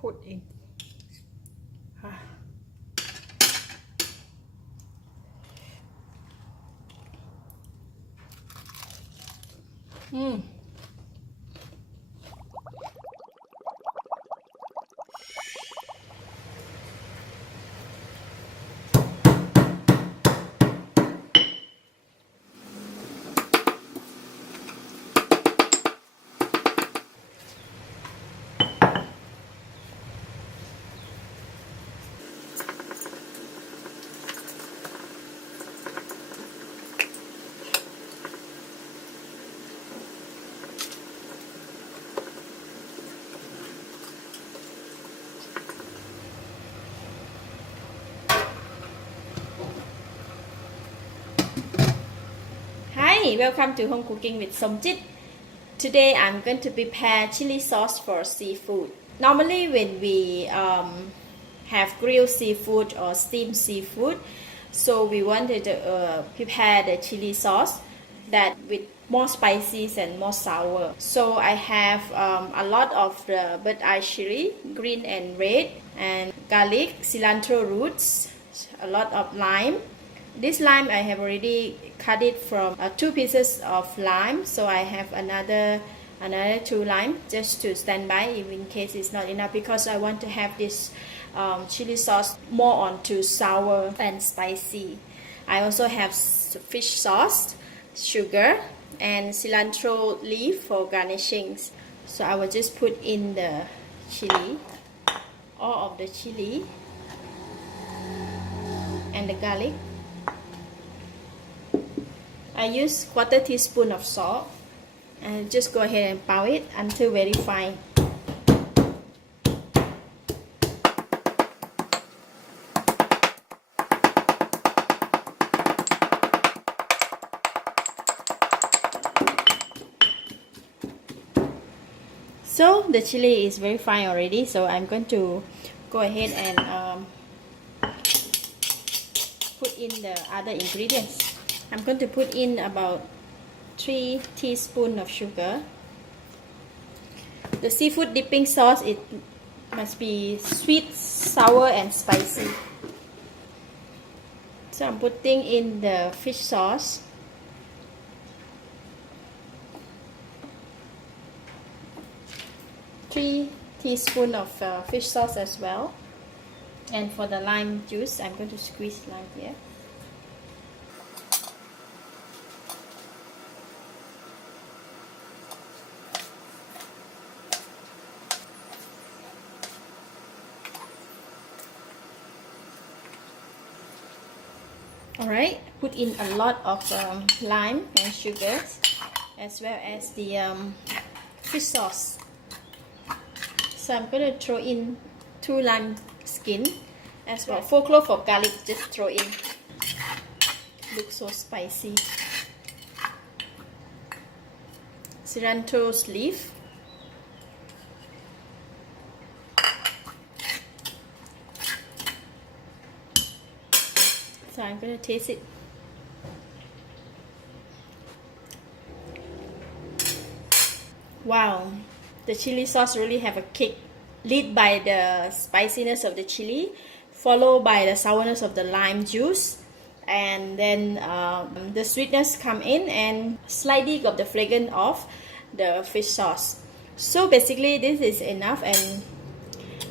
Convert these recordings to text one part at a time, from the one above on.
put in. Hi, welcome to Home Cooking with Somjit. Today I'm going to prepare chili sauce for seafood. Normally when we have grilled seafood or steamed seafood, so we wanted to prepare the chili sauce that with more spices and more sour. So I have a lot of the bird eye chili, green and red, and garlic, cilantro roots, a lot of lime. This lime I have already cut it from 2 pieces of lime, so I have another 2 lime just to stand by if in case it's not enough, because I want to have this chili sauce more onto sour and spicy. I also have fish sauce, sugar, and cilantro leaf for garnishings. So I will just put in the chili, all of the chili and the garlic. I use 1/4 teaspoon of salt and just go ahead and pound it until very fine. So the chili is very fine already, so I'm going to go ahead and put in the other ingredients. I'm going to put in about 3 teaspoons of sugar. The seafood dipping sauce, it must be sweet, sour, and spicy. So I'm putting in the fish sauce. Three teaspoons of fish sauce as well. And for the lime juice, I'm going to squeeze lime here. Alright, put in a lot of lime and sugar, as well as the fish sauce. So I'm going to throw in 2 lime skin, as well 4 cloves of garlic, just throw in. Looks so spicy. Cilantro's leaf. So I'm going to taste it. Wow, the chili sauce really have a kick, led by the spiciness of the chili, followed by the sourness of the lime juice, and then the sweetness come in, and slightly of the fragrance of the fish sauce. So basically this is enough,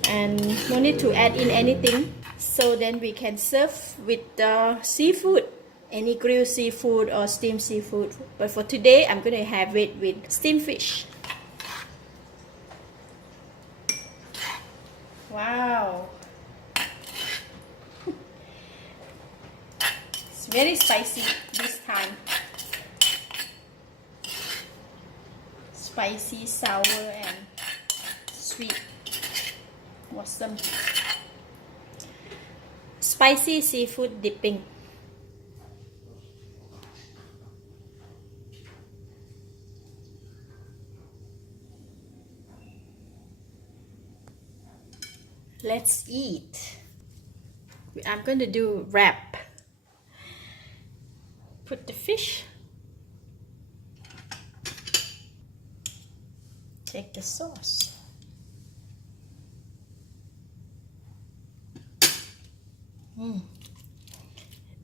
and no need to add in anything. So then we can serve with the seafood, any grilled seafood or steamed seafood. But for today, I'm going to have it with steamed fish. Wow! It's very spicy this time. Spicy, sour, and sweet. Awesome. Spicy seafood dipping. Let's eat. I'm going to do wrap. Put the fish. Take the sauce.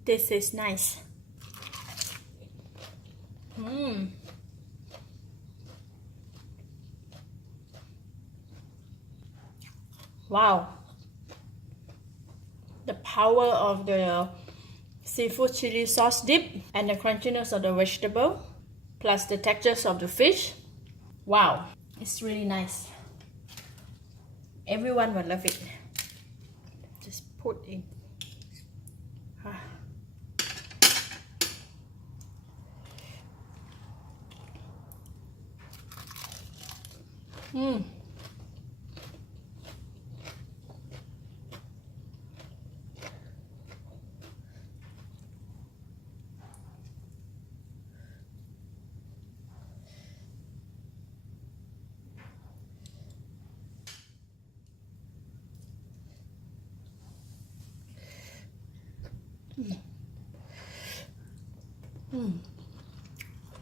This is nice. Wow. The power of the seafood chili sauce dip and the crunchiness of the vegetable plus the textures of the fish. Wow, it's really nice. Everyone will love it. Just put in.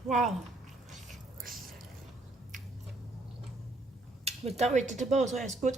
Wow. Without vegetables, so it's good.